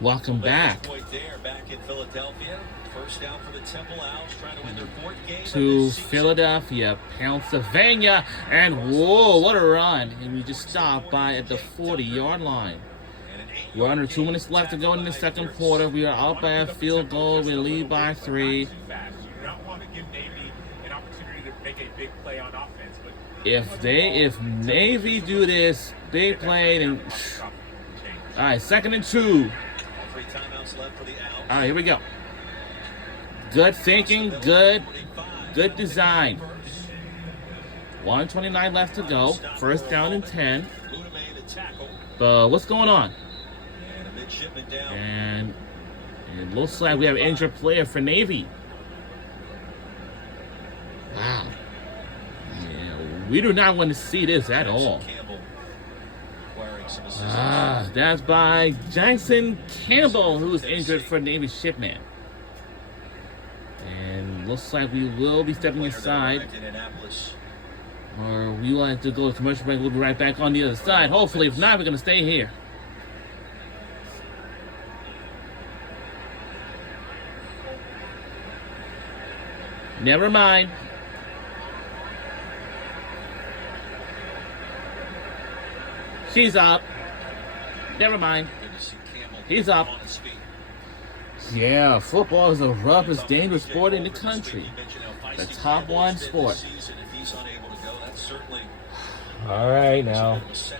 Welcome back to Philadelphia, Pennsylvania, and whoa, what a run. And we just stopped by at the 40-yard line. We're under 2 minutes left to go in the second quarter. We are up by a field goal. We lead by 3. If Navy do this big play, then all right, 2nd and 2. All right, here we go. Good thinking, good design. 1:29 left to go. First down and 10. What's going on? And it looks like we have an injured player for Navy. Wow. Yeah, we do not want to see this at all. That's by Jackson Campbell, who's injured for Navy Shipman. And looks like we will be stepping aside. Or we will have to go to commercial break. We'll be right back on the other side. Hopefully, if not, we're going to stay here. Never mind. She's up. Never mind. He's up. Yeah, football is the roughest, dangerous sport in the country. The top one sport. All right, now. It's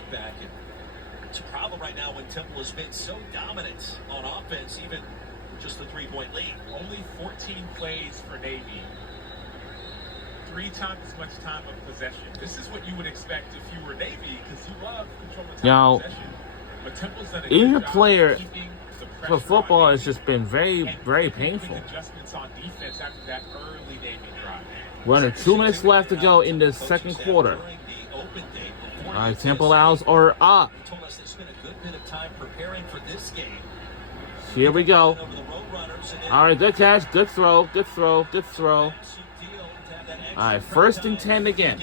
a problem right now when Temple has been so dominant on offense, even just a 3-point lead. Only 14 plays for Navy. 3 times as much time of possession. This is what you would expect if you were Navy, because you love control of time of possession. But Temple's done a injured good job player for football has just been very, very painful. Adjustments on defense after that early Navy drive. We're under 2 minutes left to go in the second quarter. All right, Temple Owls are up. Here we go. All right, good catch, good throw, good throw, good throw. All right, 1st and 10 again.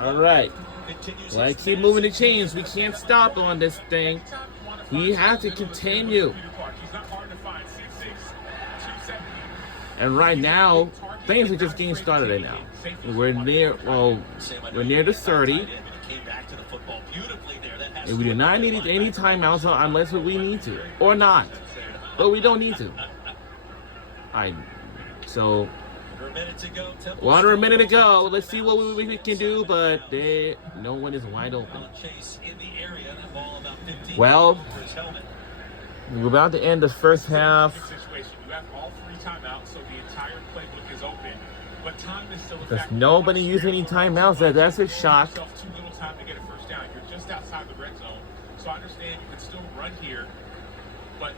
All right. Let's keep moving the chains. We can't stop on this thing. We have to continue. And right now, things are just getting started right now. We're near the 30. And we do not need any timeouts unless we need to. Or not. But we don't need to. So, under a minute to go. Let's see what we can do, but no one is wide open. Well, we're about to end the first half. You have all 3 timeouts, so the entire playbook is open. But time is still a There's factor. nobody using any timeouts. That's a shock. Too little time to get a first down. You're just outside the red zone, so I understand you can still run here. But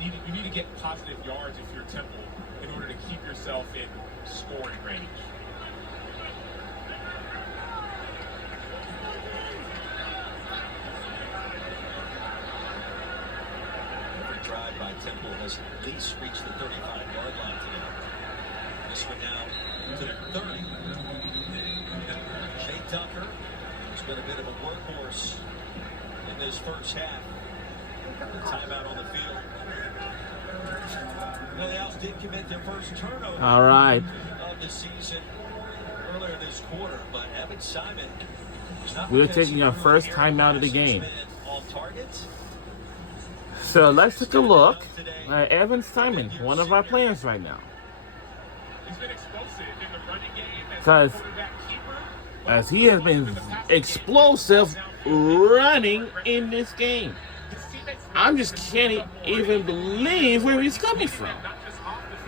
you need to get positive yards if you're Temple in order to keep yourself in scoring range. Every drive by Temple has at least reached the 35-yard line today. This one now to the 30. Shea Tucker has been a bit of a workhorse in this first half. The timeout on the field. Well, the Owls did commit their first turnover All right. of the season earlier this quarter, but Evan Simon is not. We're taking our first timeout of the game. On target. So let's take a look at Evan Simon, one of our players right now. He's been explosive in the running game Because as he has been explosive running in this game. I just can't even believe where he's coming from.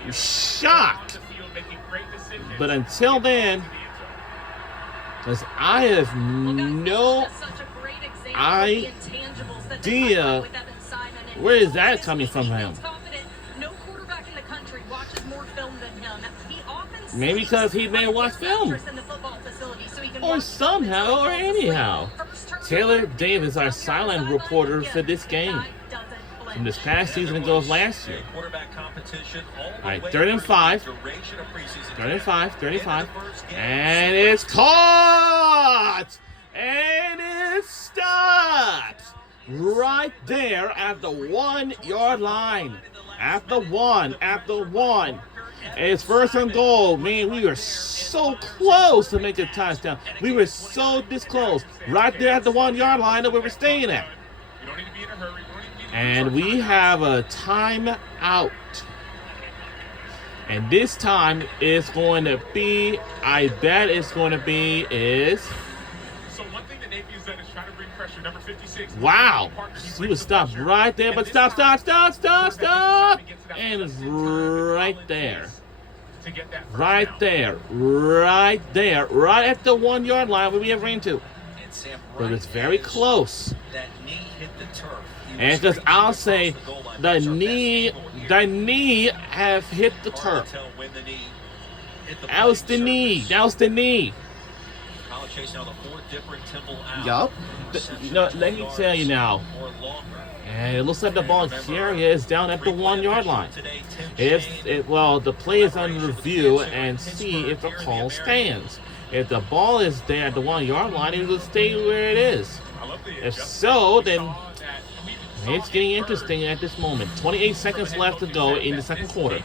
I'm shocked. But until then, because I have no idea where is that coming from him. Maybe because he may watch film. Or somehow or anyhow. Taylor Davis, our silent reporter for this game. From this past season and goes last year. All right, 3rd and 5. 3rd and 5, 35. And it's caught! And it stops! right there at the 1 yard line. At the one. It's first and goal. Man, we were so close to make a touchdown. We were so this close. Right there at the 1 yard line that we were staying at. And we have a timeout. And this time it's going to be, I bet it's going to be, is... So one thing that Navy has done is try to bring pressure. Number 56. Wow. He was stopped right there, but stop. And it's right there. Right there. Right at the 1 yard line where we have ran to. But it's very close. And because I'll say the knee have hit the turf. That was the knee. Yup. Let me tell you now. And it looks like the ball here is down at the 1 yard line. The play is under review and see if the call stands. If the ball is there at the 1 yard line, it will stay where it is. If so, then it's getting interesting at this moment. 28 seconds left to go in the second quarter.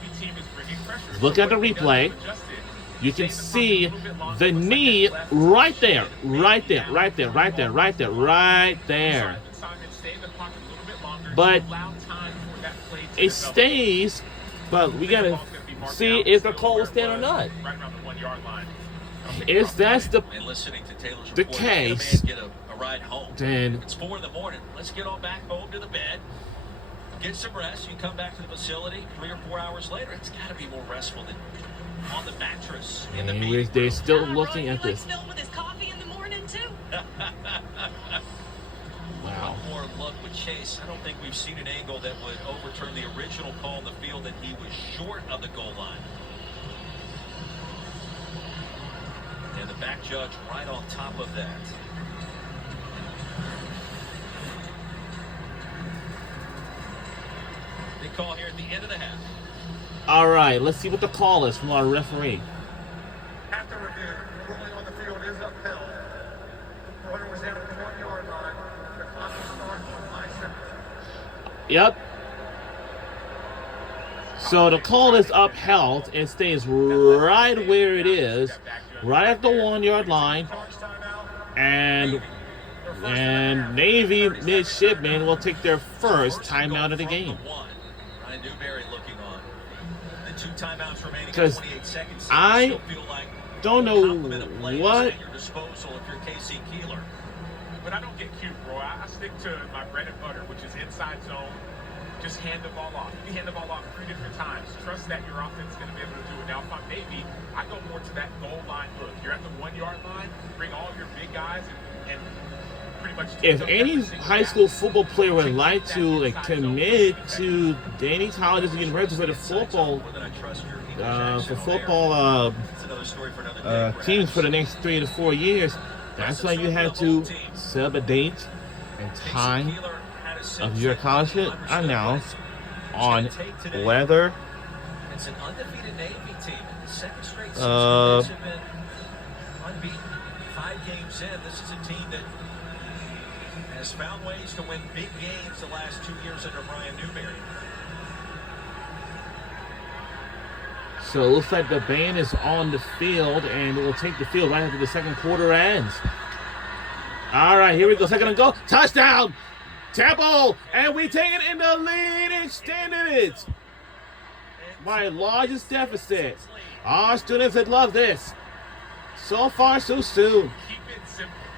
Look at the replay. You can see the knee right there. But it stays, but we got to see if the call will stand or not. If that's the case, then it's 4 a.m. Let's get on back home to the bed. Get some rest. You come back to the facility 3 or 4 hours later. It's got to be more restful than on the mattress in the meeting. They're still looking at this. Phil with his coffee in the morning too. Wow. One more look with Chase. I don't think we've seen an angle that would overturn the original call in the field that he was short of the goal line. And the back judge right on top of that. Big call here at the end of the half. All right, let's see what the call is from our referee. After review, ruling on the field is upheld. The runner was down at the 1 yard line. The clock starts on my second. Yep. So the call is upheld and stays right where it is, right at the 1 yard line. And Navy midshipmen will take their first timeout of the game. Ryan Newberry looking on. The 2 timeouts remaining. Because 28 seconds. I don't know what. At your disposal if you're Casey Keeler. But I don't get cute, bro. I stick to my bread and butter, which is inside zone. Just hand the ball off. You can hand the ball off 3 different times. Trust that your offense is going to be able to do it. Now, if I'm Navy, I go more to that goal line look. You're at the 1 yard line. Bring all your big guys and pretty much. If any high school football player would like to commit to any colleges and universities for the football teams for the next 3 to 4 years, that's why you have to set up a date and time of your college announced on whether it's an undefeated Navy team. The second straight season have been unbeaten. 5 games in, this is a team that has found ways to win big games the last 2 years under Ryan Newberry. So it looks like the band is on the field and will take the field right after the second quarter ends. All right, here we go. Second and goal. Touchdown! Temple! And we take it in the lead, extended it by largest deficit. Our students would love this. So far, so soon.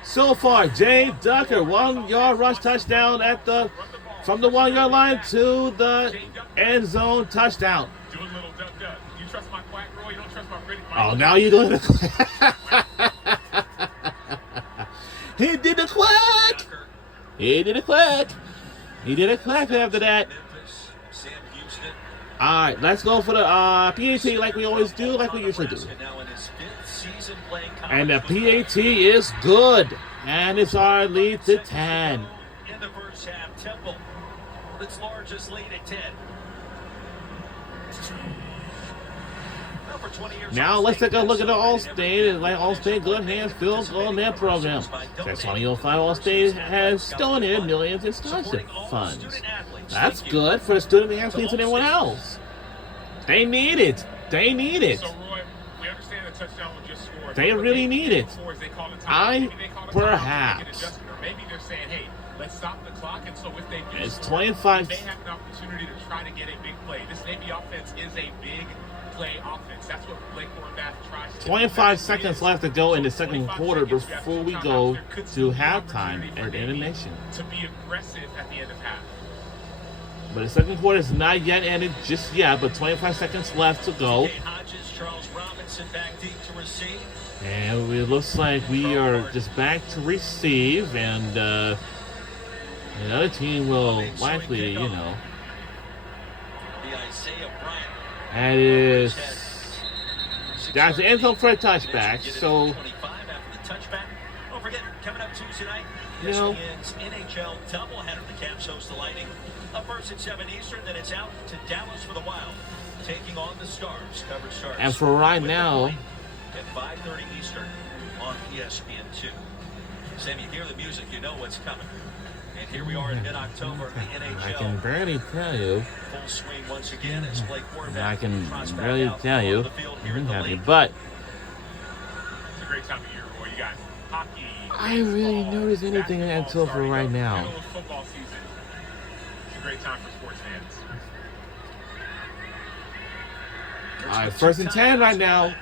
So far, Jay Ducker, 1 yard rush touchdown from the 1 yard line to the end zone touchdown. Do a little duck. You trust my quack, bro? You don't trust my pretty. Oh, now you're doing the quack. He did the quack. He did a quack after that. All right, let's go for the PAT like we always do, like we usually do. And the PAT is good. And it's our lead to 10. In the first half, Temple, its largest lead at 10. for 20 years. Now let's take a look at the Allstate. Like Allstate Good Hands Field Goal Net Program. Since 2005, Allstate has donated millions in scholarship funds. That's good for the student athletes and everyone else. They need it. They need it. So, Roy, we understand the touchdown was just scored. They really need it. Perhaps. Or maybe they're saying, hey, let's stop the clock, and so if they do It's score, 25. they have an opportunity to try to get a big play. This Navy offense is a big play offense. That's what Blake Horvath tries to do. 25 seconds left to go in the second quarter before we go to halftime at the intermission. To be aggressive at the end of half. But the second quarter is not yet ended just yet, but 25 seconds left to go. Hodges, Charles Robinson back deep to receive. And it looks like we are just back to receive, and the other team will likely, The Isaiah Bryant. that is, that's the end zone for a touchback, so, 25 after the touchback. Don't forget, coming up Tuesday night, You know. ESPN's NHL doubleheader. The Caps host the Lightning. Up first at 7 Eastern, then it's out to Dallas for the Wild, taking on the Stars. Coverage starts and for right with the now, Flames at 5:30 Eastern on ESPN2. Sam, you hear the music, you know what's coming. And here we are in mid-October, the I NHL. can barely tell you, Full swing once again as Blake Horvath I can trots back barely out tell on you, the field here in the league. but It's a great time of year, Roy. You got hockey. I really baseball, notice anything basketball until for starting right up, now. middle of football season. It's a great time for sports fans. Alright, first and 10 right now,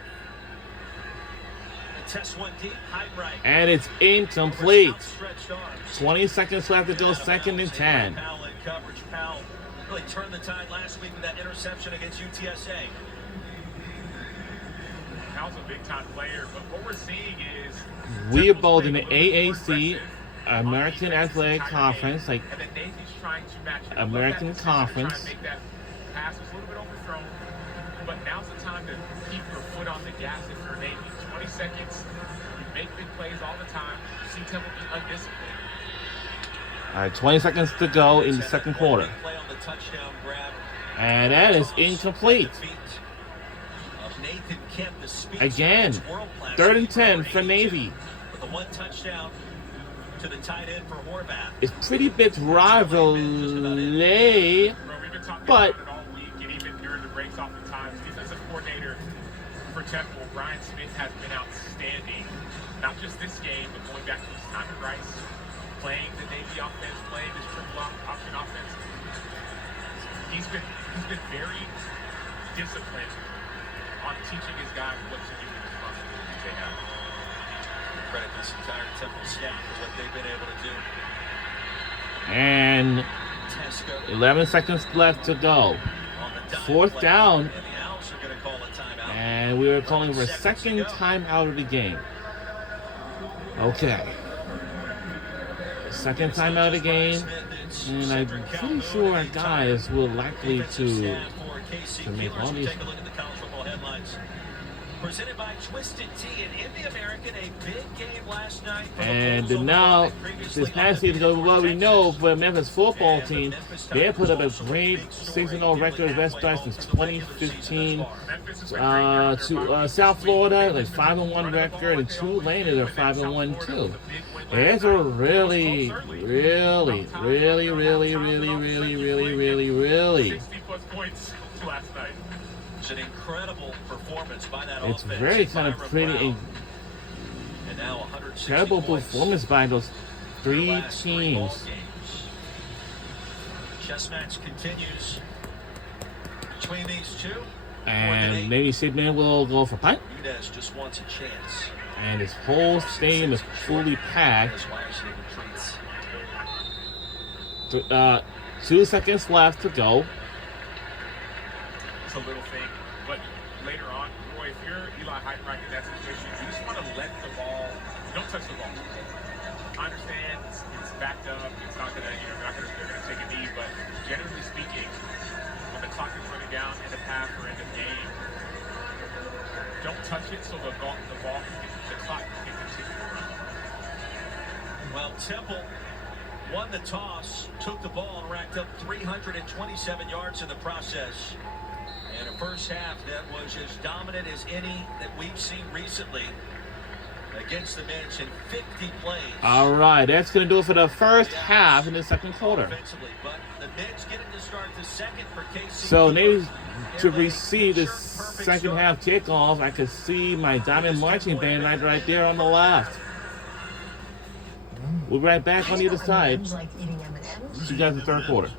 Test one deep, high right. and it's incomplete. Outstretched arms. 20 seconds left to go, second and 10. Powell in coverage. Powell really turned the tide last week with that interception against UTSA. Powell's a big time player, but what we're seeing is We are Temple's both in the playing a little bit more AAC, aggressive on American defense this Athletic time of Conference, game, like and then Navy's trying to match it. I love American that decision to try and Conference. make that pass was a little bit overthrown, but now's the time to keep your foot on the gas if you're Navy. 20 seconds, you make big plays all the time. You see Temple be undisciplined. Alright, 20 seconds to go in the second quarter. Play on the touchdown grab. And that is incomplete. Defeat of Nathan Kemp, the speedster, Again, his world-class 3rd and speed 10 for for 82. Navy. With the one touchdown to the tight end for Horvath. It's pretty big rivalry, Bro, we've been talking but about it all week, and even during the breaks oftentimes. Defensive coordinator for Temple, Brian Smith, has been outstanding. Not just this game, but going back to his time at Rice, playing the Navy offense, playing this triple option offense. He's been very disciplined on teaching his guys what to do with the responsibilities they have. Credit this entire Temple staff for what they've been able to do. and Tesco 11 seconds left to go. on the dime 4th play. down, And the Owls are going to call a timeout. and we are calling for a second time out of the game. Okay. Second time out of the game, and I'm pretty sure our guys will likely to make all these. Take a look at the college football headlines. Presented by Twisted Tea and Indy American, a big game last night. For the And Bulls now, overall, they previously this past season, well, we know for the Memphis football team, they have put up a great seasonal record best start since 2015. To South Florida, like 5-1 record, and Tulane is a 5-1 too. It's a really 60 plus points last night. It's an incredible performance by that it's offense. very kind of Byron pretty Brown. And now 160 incredible points. performance by those Their three last three ball teams. games. Chess match continues between these two. And maybe Sydney will go for punt, Nunez just wants a chance. and this whole stadium is fully packed. As Ryerson retreats. 2 seconds left to go. It's a little thing, but later on, Roy, if you're Eli Heidenreich in that situation, you just want to let the ball, don't touch the ball. I understand it's backed up, it's not gonna, they're gonna take a knee, but generally speaking, when the clock is running down, end of half or end of game, don't touch it so the clock can continue to run. Well, Temple won the toss, took the ball, and racked up 327 yards in the process. And a first half that was as dominant as any that we've seen recently against the Mets in 50 plays. All right, that's going to do it for the first half in the second quarter. Offensively, but the Mets getting to start the second for KC. So maybe to receive the second half kickoff, I could see my Diamond Marching Band right there on the left. We'll be right back on either side. See you guys in the third quarter.